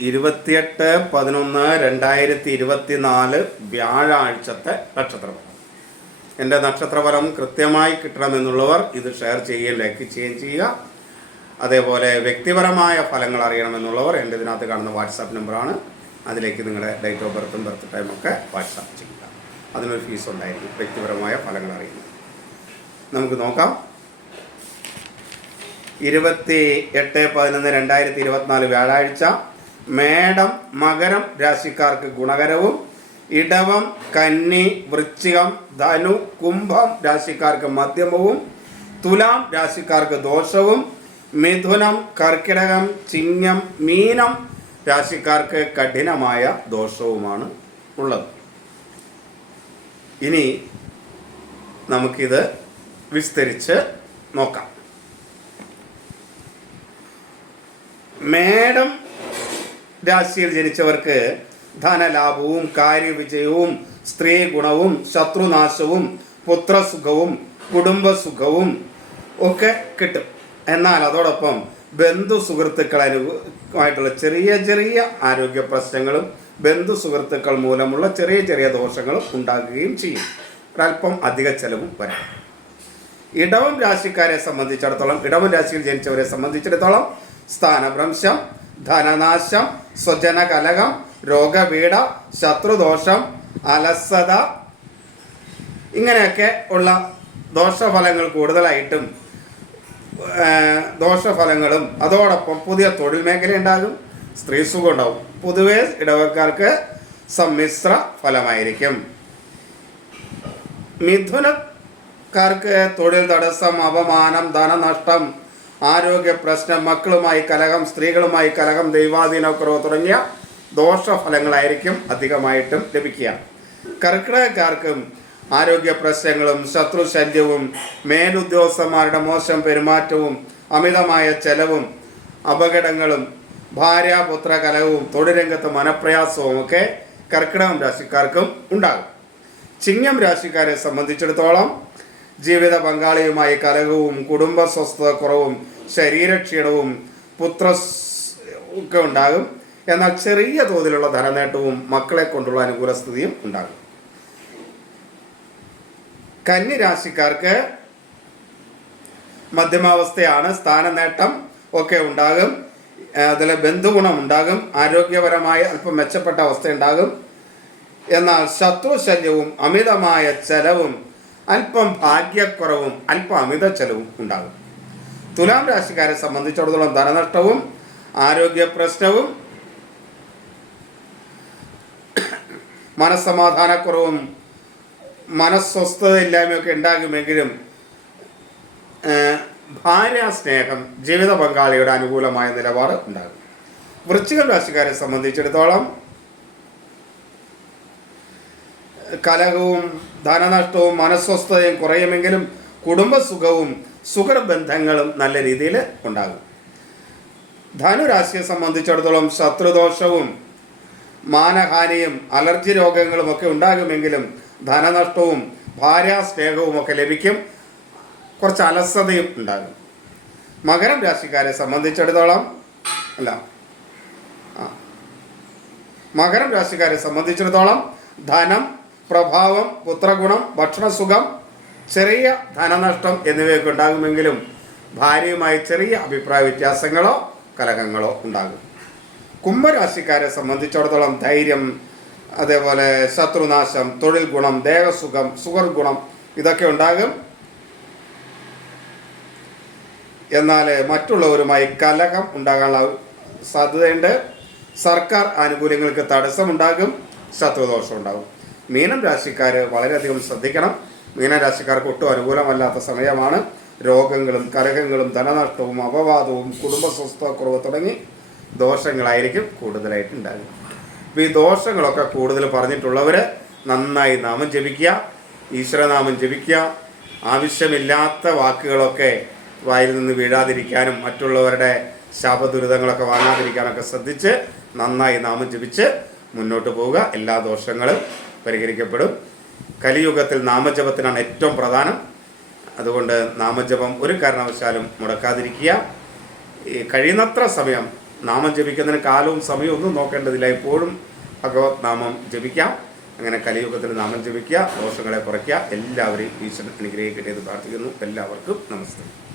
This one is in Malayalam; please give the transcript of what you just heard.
ഇരുപത്തിയെട്ട് പതിനൊന്ന് രണ്ടായിരത്തി ഇരുപത്തി നാല് വ്യാഴാഴ്ചത്തെ നക്ഷത്രഫലം. എന്റെ നക്ഷത്രഫലം കൃത്യമായി കിട്ടണമെന്നുള്ളവർ ഇത് ഷെയർ ചെയ്യുകയും ലൈക്ക് ചെയ്യുകയും ചെയ്യുക. അതേപോലെ വ്യക്തിപരമായ ഫലങ്ങൾ അറിയണമെന്നുള്ളവർ എന്റെ ഇതിനകത്ത് കാണുന്ന വാട്സാപ്പ് നമ്പറാണ്. അതിലേക്ക് നിങ്ങളുടെ ഡേറ്റ് ഓഫ് ബർത്തും ബർത്ത് ടൈമൊക്കെ വാട്സാപ്പ് ചെയ്യുക. അതിനൊരു ഫീസ് ഉണ്ടായിരിക്കും വ്യക്തിപരമായ ഫലങ്ങൾ അറിയുന്നത്. നമുക്ക് നോക്കാം. ഇരുപത്തി എട്ട് പതിനൊന്ന് രണ്ടായിരത്തി ഇരുപത്തിനാല് വ്യാഴാഴ്ച മേടം മകരം രാശിക്കാർക്ക് ഗുണകരവും ഇടവം കന്നി വൃശ്ചികം ധനു കുംഭം രാശിക്കാർക്ക് മധ്യമവും തുലാം രാശിക്കാർക്ക് ദോഷവും മിഥുനം കർക്കിടകം ചിങ്ങം മീനം രാശിക്കാർക്ക് കഠിനമായ ദോഷവുമാണ് ഉള്ളത്. ഇനി നമുക്കിത് വിസ്തരിച്ച് നോക്കാം. മേടം രാശിയിൽ ജനിച്ചവർക്ക് ധനലാഭവും കാര്യവിജയവും സ്ത്രീ ഗുണവും ശത്രുനാശവും പുത്രസുഖവും കുടുംബസുഖവും ഒക്കെ കിട്ടും. എന്നാൽ അതോടൊപ്പം ബന്ധു സുഹൃത്തുക്കൾ അനുഭവമായിട്ടുള്ള ചെറിയ ചെറിയ ആരോഗ്യ പ്രശ്നങ്ങളും ബന്ധു സുഹൃത്തുക്കൾ മൂലമുള്ള ചെറിയ ചെറിയ ദോഷങ്ങളും ഉണ്ടാകുകയും ചെയ്യും. ഒരല്പം അധിക ചെലവും വരാം. ഇടവം രാശിക്കാരെ സംബന്ധിച്ചിടത്തോളം ഇടവം രാശിയിൽ ജനിച്ചവരെ സംബന്ധിച്ചിടത്തോളം സ്ഥാനഭ്രംശം ധനനാശം സ്വജന കലകം രോഗപീഠ ശത്രുദോഷം അലസത ഇങ്ങനെയൊക്കെ ഉള്ള ദോഷഫലങ്ങൾ കൂടുതലായിട്ടും ദോഷഫലങ്ങളും അതോടൊപ്പം പുതിയ തൊഴിൽ മേഖല ഉണ്ടാകും സ്ത്രീ സുഖം ഉണ്ടാവും. പൊതുവെ ഇടവക്കാർക്ക് സമ്മിശ്ര ഫലമായിരിക്കും. മിഥുനക്കാർക്ക് തൊഴിൽ തടസ്സം അപമാനം ധനനഷ്ടം ആരോഗ്യ പ്രശ്നം മക്കളുമായി കലഹം സ്ത്രീകളുമായി കലഹം ദൈവാധീനക്കുറവ് തുടങ്ങിയ ദോഷഫലങ്ങളായിരിക്കും അധികമായിട്ടും ലഭിക്കുക. കർക്കിടകക്കാർക്കും ആരോഗ്യ പ്രശ്നങ്ങളും ശത്രുശല്യവും മേലുദ്യോഗസ്ഥന്മാരുടെ മോശം പെരുമാറ്റവും അമിതമായ ചെലവും അപകടങ്ങളും ഭാര്യാപുത്ര കലഹവും തൊഴിലംഗത്ത് മനപ്രയാസവും ഒക്കെ കർക്കിടകം രാശിക്കാർക്കും ഉണ്ടാകും. ചിങ്ങം രാശിക്കാരെ സംബന്ധിച്ചിടത്തോളം ജീവിത പങ്കാളിയുമായി കലഹവും കുടുംബ സ്വസ്ഥത കുറവും ശരീരക്ഷീണവും പുത്ര ഒക്കെ ഉണ്ടാകും. എന്നാൽ ചെറിയ തോതിലുള്ള ധനനേട്ടവും മക്കളെ കൊണ്ടുള്ള അനുകൂല സ്ഥിതിയും ഉണ്ടാകും. കന്നി രാശിക്കാർക്ക് മധ്യമാവസ്ഥയാണ് സ്ഥാനനേട്ടം ഒക്കെ ഉണ്ടാകും. അതിൽ ബന്ധുഗുണം ഉണ്ടാകും. ആരോഗ്യപരമായ അല്പം മെച്ചപ്പെട്ട അവസ്ഥ ഉണ്ടാകും. എന്നാൽ ശത്രുശല്യവും അമിതമായ ചെലവും അല്പം ഭാഗ്യക്കുറവും അല്പം അമിത ചെലവും ഉണ്ടാകും. തുലാം രാശിക്കാരെ സംബന്ധിച്ചിടത്തോളം ധനനഷ്ടവും ആരോഗ്യ പ്രശ്നവും മനസ്സമാധാനക്കുറവും മനസ്വസ്ഥതയില്ലായ്മയൊക്കെ ഉണ്ടാകുമെങ്കിലും ഭാര്യാസ്നേഹം ഭാര്യ സ്നേഹം ജീവിത പങ്കാളിയുടെ അനുകൂലമായ നിലപാട് ഉണ്ടാകും. വൃശ്ചിക രാശിക്കാരെ സംബന്ധിച്ചിടത്തോളം കലഹവും ധനനഷ്ടവും മനസ്വസ്ഥതയും കുറയുമെങ്കിലും കുടുംബസുഖവും സുഖബന്ധങ്ങളും നല്ല രീതിയിൽ ഉണ്ടാകും. ധനുരാശിയെ സംബന്ധിച്ചിടത്തോളം ശത്രുദോഷവും മാനഹാനിയും അലർജി രോഗങ്ങളും ഒക്കെ ഉണ്ടാകുമെങ്കിലും ധനനഷ്ടവും ഭാര്യാസ്നേഹവും ഒക്കെ ലഭിക്കും. കുറച്ച് അലസതയും ഉണ്ടാകും. മകരം രാശിക്കാരെ സംബന്ധിച്ചിടത്തോളം അല്ല. മകരം രാശിക്കാരെ സംബന്ധിച്ചിടത്തോളം ധനം പ്രഭാവം പുത്രഗുണം ഭക്ഷണസുഖം ചെറിയ ധനനഷ്ടം എന്നിവയൊക്കെ ഉണ്ടാകുമെങ്കിലും ഭാര്യയുമായി ചെറിയ അഭിപ്രായ വ്യത്യാസങ്ങളോ കലഹങ്ങളോ ഉണ്ടാകും. കുംഭരാശിക്കാരെ സംബന്ധിച്ചിടത്തോളം ധൈര്യം അതേപോലെ ശത്രുനാശം തൊഴിൽ ഗുണം ദേഹസുഖം സുഖർ ഗുണം ഇതൊക്കെ ഉണ്ടാകും. എന്നാൽ മറ്റുള്ളവരുമായി കലഹം ഉണ്ടാകാനുള്ള സാധ്യതയുണ്ട്. സർക്കാർ ആനുകൂല്യങ്ങൾക്ക് തടസ്സമുണ്ടാകും. ശത്രുദോഷം ഉണ്ടാകും മീനം രാശിക്കാർ വളരെയധികം ശ്രദ്ധിക്കണം. മീന രാശിക്കാർക്ക് ഒട്ടും അനുകൂലമല്ലാത്ത സമയമാണ്. രോഗങ്ങളും കരകങ്ങളും ധനനഷ്ടവും അപവാദവും കുടുംബ സ്വസ്ഥക്കുറവ് തുടങ്ങി ദോഷങ്ങളായിരിക്കും കൂടുതലായിട്ട് ഉണ്ടാകുക അപ്പോൾ ഈ ദോഷങ്ങളൊക്കെ കൂടുതൽ പറഞ്ഞിട്ടുള്ളവർ നന്നായി നാമം ജപിക്കുക ഈശ്വരനാമം ജപിക്കുക. ആവശ്യമില്ലാത്ത വാക്കുകളൊക്കെ വായിൽ നിന്ന് വീഴാതിരിക്കാനും മറ്റുള്ളവരുടെ ശാപദുരിതങ്ങളൊക്കെ വാങ്ങാതിരിക്കാനൊക്കെ ശ്രദ്ധിച്ച് നന്നായി നാമം ജപിച്ച് മുന്നോട്ട് പോവുക. എല്ലാ ദോഷങ്ങളും പരിഹരിക്കപ്പെടും. കലിയുഗത്തിൽ നാമജപത്തിനാണ് ഏറ്റവും പ്രധാനം. അതുകൊണ്ട് നാമജപം ഒരു കാരണവശാലും മുടക്കാതിരിക്കുക. കഴിയുന്നത്ര സമയം നാമം ജപിക്കുന്നതിന് കാലവും സമയവും ഒന്നും നോക്കേണ്ടതില്ല. എപ്പോഴും ഭഗവത് നാമം ജപിക്കാം. അങ്ങനെ കലിയുഗത്തിൽ നാമം ജപിക്കുക ദോഷങ്ങളെ കുറയ്ക്കുക. എല്ലാവരെയും ഈശ്വരൻ അനുഗ്രഹിക്കട്ടെ എന്ന് പ്രാർത്ഥിക്കുന്നു. എല്ലാവർക്കും നമസ്തേ.